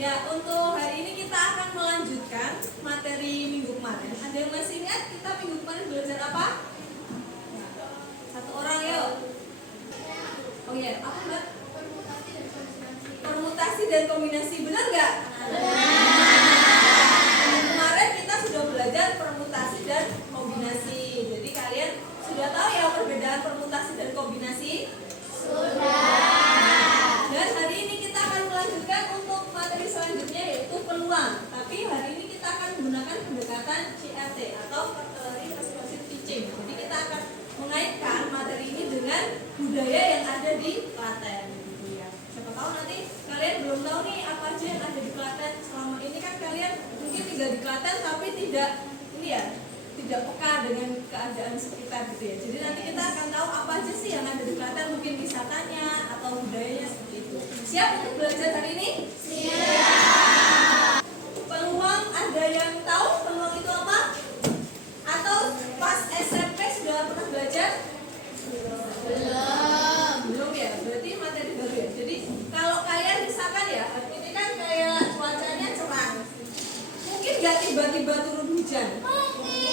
Ya, untuk hari ini kita akan melanjutkan materi minggu kemarin. Ada yang masih ingat kita minggu kemarin belajar apa? Satu orang yuk. Oh iya, apa Mbak? Permutasi dan kombinasi, benar nggak? Kemarin kita sudah belajar permutasi dan kombinasi. Jadi kalian sudah tahu ya perbedaan permutasi dan kombinasi? Dan hari ini kita akan melanjutkan untuk materi selanjutnya yaitu peluang. Tapi hari ini kita akan menggunakan pendekatan CRT atau Cutlery Responsive Teaching. Jadi kita akan mengaitkan materi ini dengan budaya yang ada di Klaten. Gitu ya. Siapa tahu nanti kalian belum tahu nih apa aja yang ada di Klaten. Selama ini kan kalian mungkin tinggal di Klaten tapi tidak tidak peka dengan keadaan sekitar gitu ya. Jadi nanti kita akan tahu apa aja sih yang ada di Klaten, mungkin wisatanya atau budayanya seperti itu. Siap untuk belajar hari ini? Siap. Peluang, ada yang tahu peluang itu apa? Atau pas SMP sudah pernah belajar? Belum ya, berarti materi baru ya. Jadi kalau kalian misalkan ya, ini kan kayak cuacanya cerah, mungkin nggak tiba-tiba turun hujan.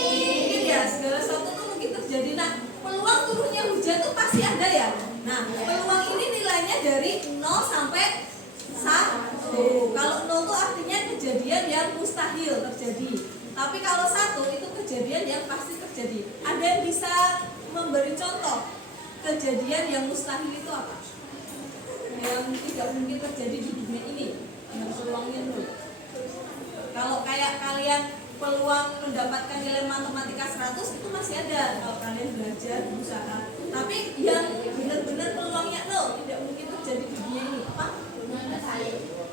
Mungkin ya segala sesuatu tuh mungkin terjadi. Nah, peluang turunnya hujan tuh pasti ada ya. Nah, peluang ini nilainya dari 0 sampai 1. Kalau 0 tuh artinya kejadian yang mustahil terjadi. Tapi kalau 1 itu kejadian yang pasti terjadi. Ada yang bisa memberi contoh kejadian yang mustahil itu apa? Yang tidak mungkin terjadi di dunia ini. Yang peluangnya 0. Kalau kayak kalian peluang mendapatkan nilai matematika 100 itu masih ada kalau kalian belajar berusaha. Tapi yang benar-benar peluangnya 0 tidak mungkin terjadi di dunia ini apa?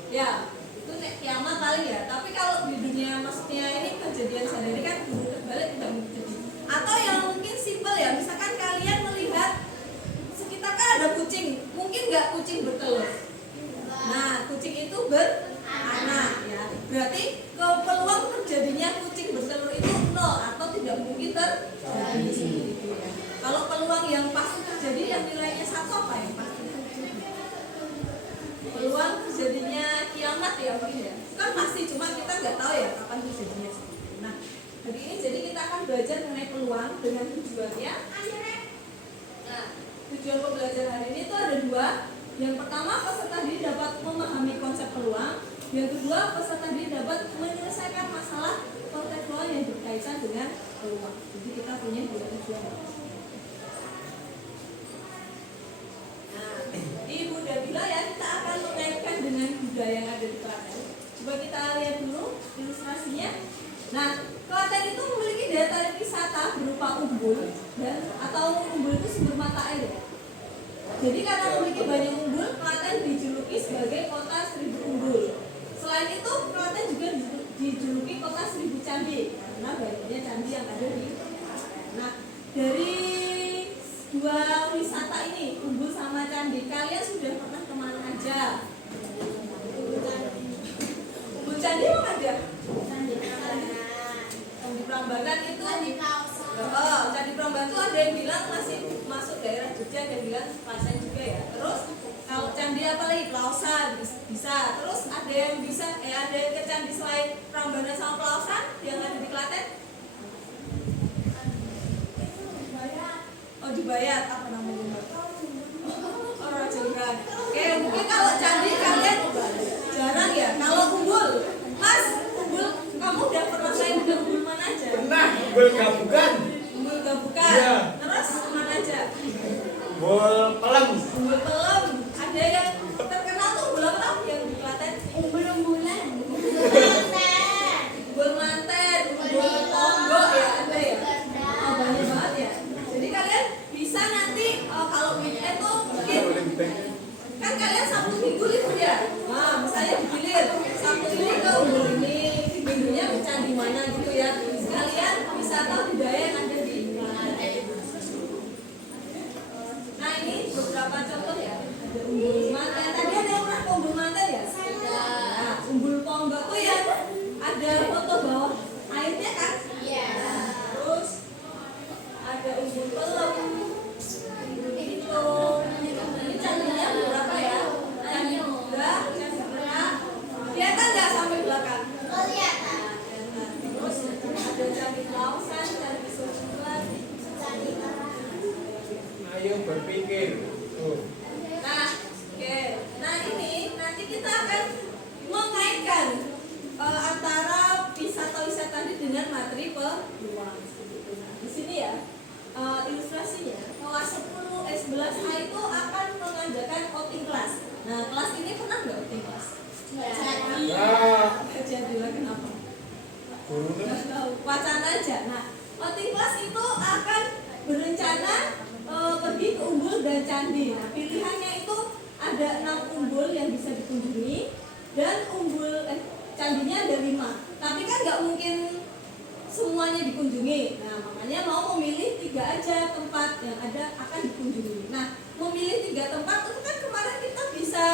Ya, itu kiamat kali ya. Tapi kalau di dunia maksudnya ini kejadian sehari-hari kan turun terbalik tidak mungkin terjadi. Atau yang mungkin simpel ya, misalkan kalian melihat sekitar kan ada kucing, mungkin nggak kucing bertelur. Nah, kucing itu beranak ya. Berarti peluang terjadinya kucing bertelur itu 0 atau tidak mungkin terjadi gitu ya. Kalau peluang yang pasti terjadi yang nilainya 1 apa yang pasti terjadi? Peluang terjadinya kiamat ya mungkin ya. Kan pasti, cuma kita nggak tahu ya kapan terjadinya. Nah, hari ini jadi kita akan belajar mengenai peluang dengan tujuannya. Nah, tujuan pembelajaran hari ini itu ada 2. Yang pertama, peserta didik dapat memahami konsep peluang. Yang kedua, peserta didik dapat menyelesaikan masalah kontekstual yang berkaitan dengan peluang. Jadi kita punya 2 tujuan. Nah, di Bunda Bila ya kita akan mengaitkan dengan budaya yang ada di Klaten. Coba kita lihat dulu ilustrasinya. Nah, Klaten itu memiliki daya tarik wisata berupa umbul atau umbul itu sumber mata air. Jadi karena memiliki banyak umbul, Klaten dijuluki sebagai kota 1000 umbul. Selain itu, Klaten juga dijuluki kota 1000 candi karena banyaknya candi yang ada di Klaten. Nah, dari 2 wisata ini, umbul sama candi, kalian sudah pernah kemana aja? Umbul candi emang ada? Candi Prambanan itu Candi Prambanan itu ada yang bilang masih masuk daerah Jogja, ada yang bilang Klaten juga ya. Terus kalau candi apa lagi? Plausan bisa. Terus ada yang bisa ada yang ke candi selain Prambanan sama Plausan yang ada di Klaten? Oh, di Bayat apa namanya? Oh, Rajenggan. Oke, mungkin kalau candi kalian jarang ya. Kalau umbul, Mas, umbul kamu udah pernah main ke umbul mana aja? Pernah, umbul gabukan. Umbul gabukan. Ya. Terus mana aja? Umbul pelem. Umbul pelem. Ada yang terkenal tuh umbul apa yang di Klaten? Umbul-umbulan. Umbul manten, umbul tonggok ya ada ya. Oh, banyak banget ya. Jadi kalian bisa nanti kalau weekend tuh mungkin kan kalian Sabtu Minggu libur candinya ada 5. Tapi kan nggak mungkin semuanya dikunjungi. Nah, makanya mau memilih 3 aja tempat yang akan dikunjungi. Nah, memilih 3 tempat itu kan kemarin kita bisa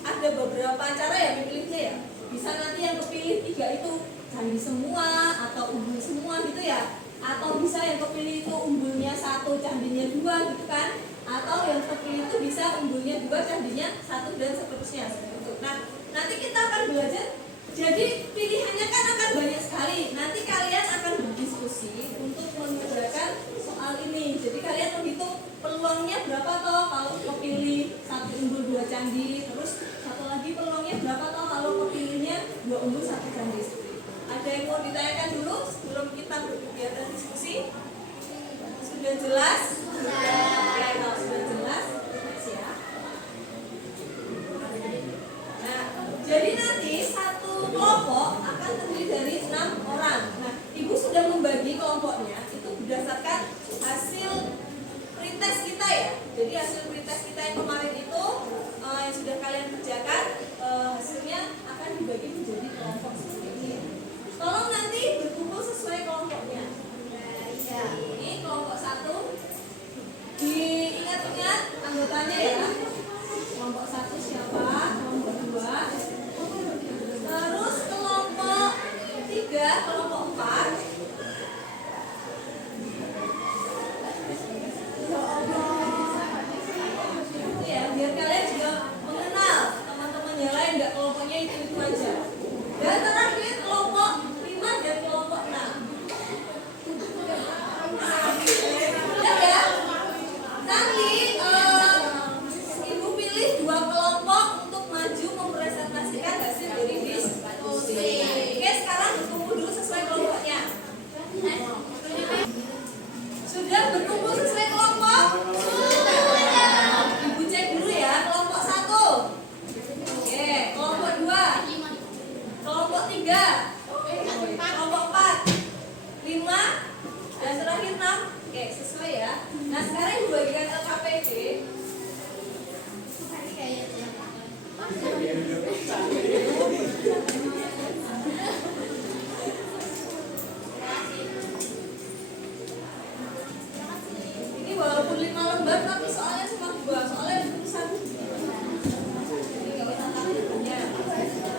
ada beberapa cara ya memilihnya ya. Bisa nanti yang kepilih 3 itu candi semua atau umbul semua gitu ya. Atau bisa yang kepilih itu umbulnya 1, candinya 2 gitu kan. Atau yang kepilih itu bisa umbulnya 2, candinya 1 dan seterusnya seperti itu. Nah, nanti kita akan belajar. Jadi pilihannya kan akan banyak sekali. Nanti kalian akan berdiskusi untuk mengerjakan soal ini. Jadi kalian menghitung peluangnya berapa toh kalau kepilih 1 umbul 2 candi. Terus satu lagi peluangnya berapa toh kalau kepilihnya 2 umbul 1 candi. Ada yang mau ditanyakan dulu sebelum kita berkegiatan diskusi? Sudah jelas? Ya, kalau sudah jelas, siap. Nah, jadi nanti satu kelompok akan terdiri dari 6 orang. Nah, Ibu sudah membagi kelompoknya itu berdasarkan hasil pretest kita ya. Jadi hasil pretest kita yang kemarin itu yang sudah kalian kerjakan, hasilnya akan dibagi menjadi kelompok seperti ini. Tolong nanti berkumpul sesuai kelompoknya. Ya, ini kelompok 1. Diingat-ingat anggotanya ya. Kelompok 1 siapa? Kelompok 2. Terus kelompok 3, kelompok 4. Itu ya, biar kalian juga mengenal teman-teman yang lain, nggak kelompoknya itu aja. Dan terakhir kelompok 5 dan kelompok 6. Udah ya? Nanti Ibu pilih 2 kelompok untuk maju mempresentasikan hasil dari diskusi. Oke, sekarang berkumpul dulu sesuai kelompoknya. Sudah berkumpul sesuai kelompok? Sudah. Ibu cek dulu ya, kelompok 1. Oke, kelompok 2. Kelompok 3. Kelompok 4. 5 dan terakhir 6. Oke, sesuai ya. Nah, sekarang Ibu bagikan LKPD. Ini walaupun 5 lembar tapi soalnya cuma 2. Soalnya tulisan. Ini nggak usah takut banyak.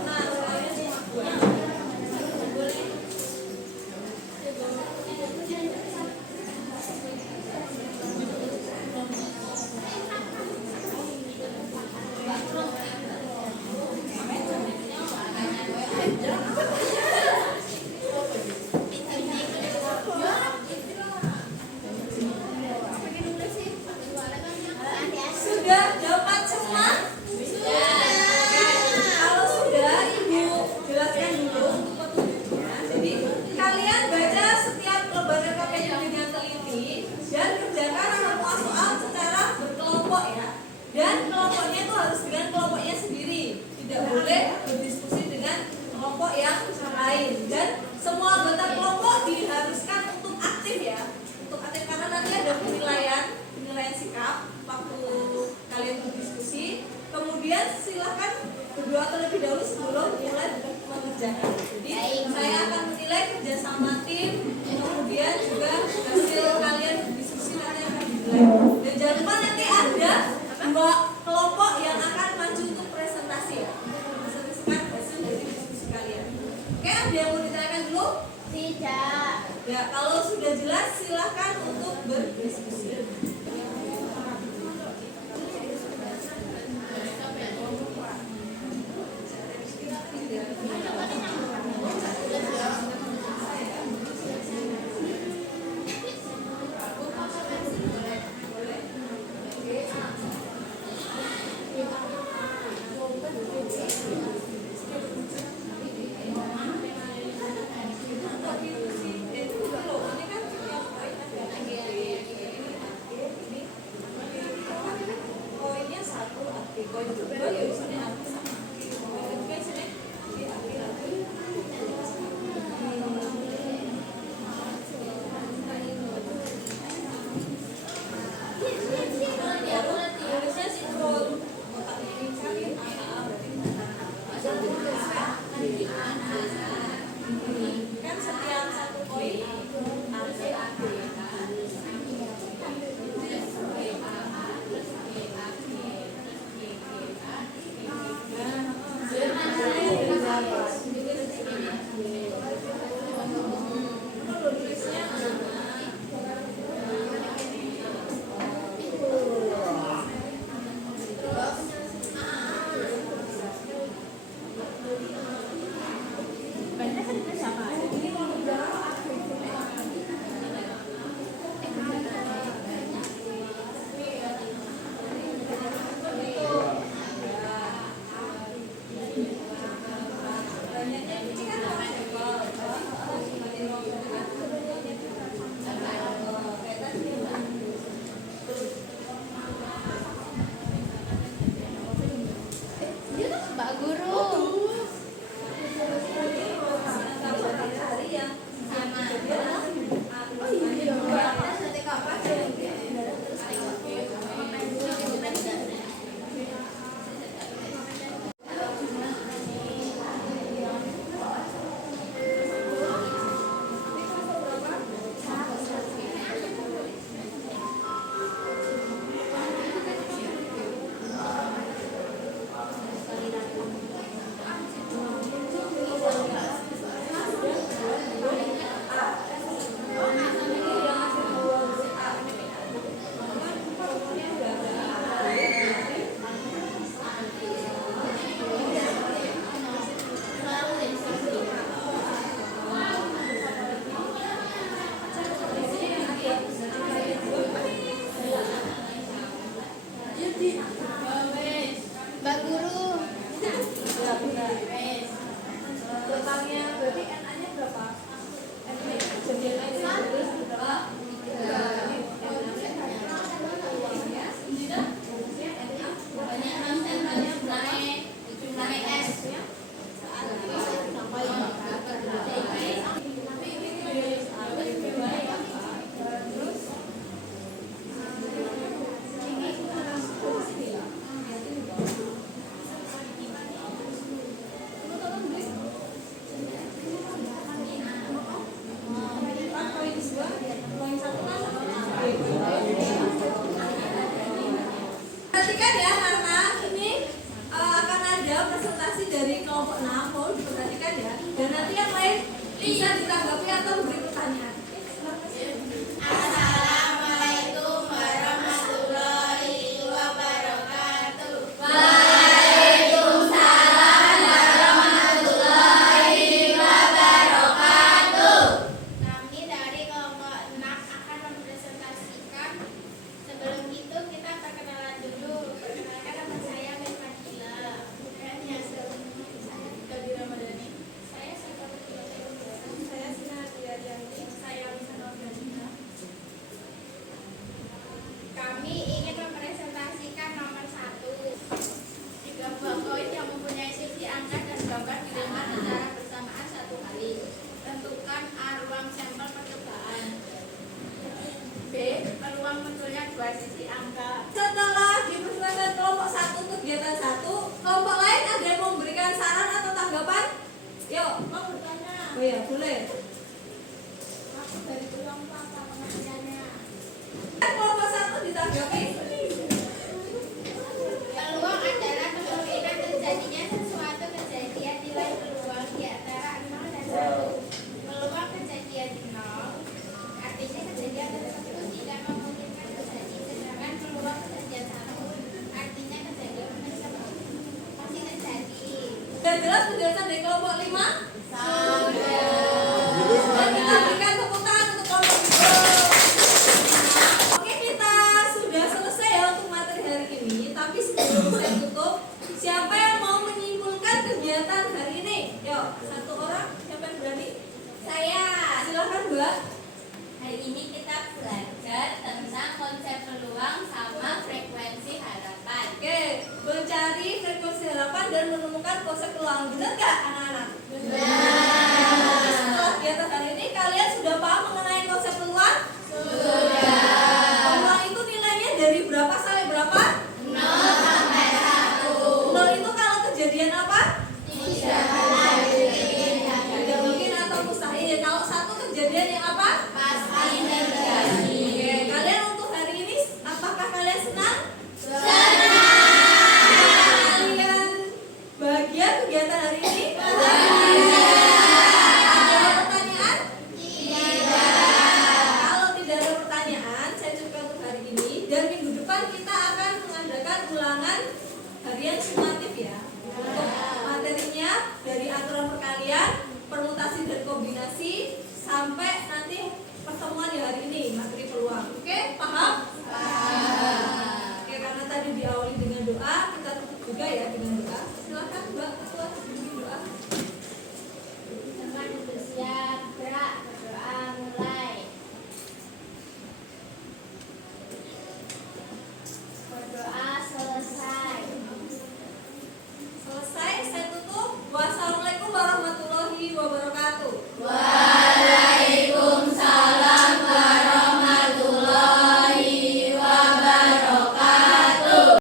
Nah, soalnya cuma 2. Boleh. Sudah dapat semua? Sudah. Kalau sudah, Ibu jelaskan dulu untuk petunjuknya. Jadi kalian baca setiap lembaran KPD dengan teliti dan kerjakan semua soal secara berkelompok ya. Dan kelompoknya itu harus dengan kelompoknya sendiri. Tidak boleh berdiskusi dengan kelompok yang lain. Dan semua anggota kelompok diharuskan untuk aktif ya. Untuk aktif karena nanti ada penilaian sikap waktu kalian berdiskusi. Kemudian silakan berdoa terlebih dahulu sebelum mulai mengerjakan. Jadi saya akan menilai kerjasama tim, kemudian juga hasil kalian berdiskusi nanti akan dinilai. Dan jangan lupa nanti ada 2 kelompok yang akan maju untuk presentasi ya. Presentasikan hasil dari diskusi kalian. Oke, ada yang mau ditanyakan dulu? Tidak. Ya, kalau sudah jelas silakan untuk berdiskusi. setiap satu poin Mbak Guru. Mbak Guru. totalnya berarti NA-nya berapa? Jadinya berapa? Perhatikan ya, karena ini akan ada presentasi dari kelompok 6, mohon diperhatikan ya. Dan nanti yang lain bisa ditanggapi atau memberi pertanyaan. Assalamualaikum warahmatullahi wabarakatuh. Kami dari kelompok 6 akan mempresentasikan. Sebelum itu kita perkenalan dulu. Perkenalkan nama saya Miss Fadila. Saya Gabi Ramadhani. Saya Safarudin. Saya Sinadia Yanti. Saya Lisa Novia. Kami ingin mempresentasikan nomor 1. 3 buah koin yang mempunyai sisi angka dan gambar dilempar secara bersamaan satu kali. Tentukan A ruang sampel percobaan. B. Peluang munculnya 2 sisi angka. Setelah dipresentasikan kelompok 1 kegiatan 1, kelompok lain ada yang memberikan saran atau tanggapan? Yuk, Mau bertanya, oh ya boleh. aku dari peluang apa pengertiannya? Kelompok 1 ditanggapi. Peluang adalah kemungkinan terjadinya sesuatu kejadian nilai peluang di antara 0 dan 1. Peluang kejadian 0 artinya kejadian tersebut tidak memungkinkan terjadi, sedangkan peluang kejadian 1 artinya kejadian tersebut pasti terjadi. Dan jelas penjelasan dari kelompok 5. Jadi Dan kita berikan tepuk tangan untuk kelompok 5. Oke, kita sudah selesai ya untuk materi hari ini. Tapi sebelum saya tutup, siapa yang mau menyimpulkan kegiatan hari ini? Yuk, satu orang. Siapa yang berani? Saya. Silakan, Mbak. Hari ini kita belajar tentang konsep peluang sama frekuensi harapan. Oke, mencari frekuensi harapan dan menemukan konsep peluang. Benar nggak?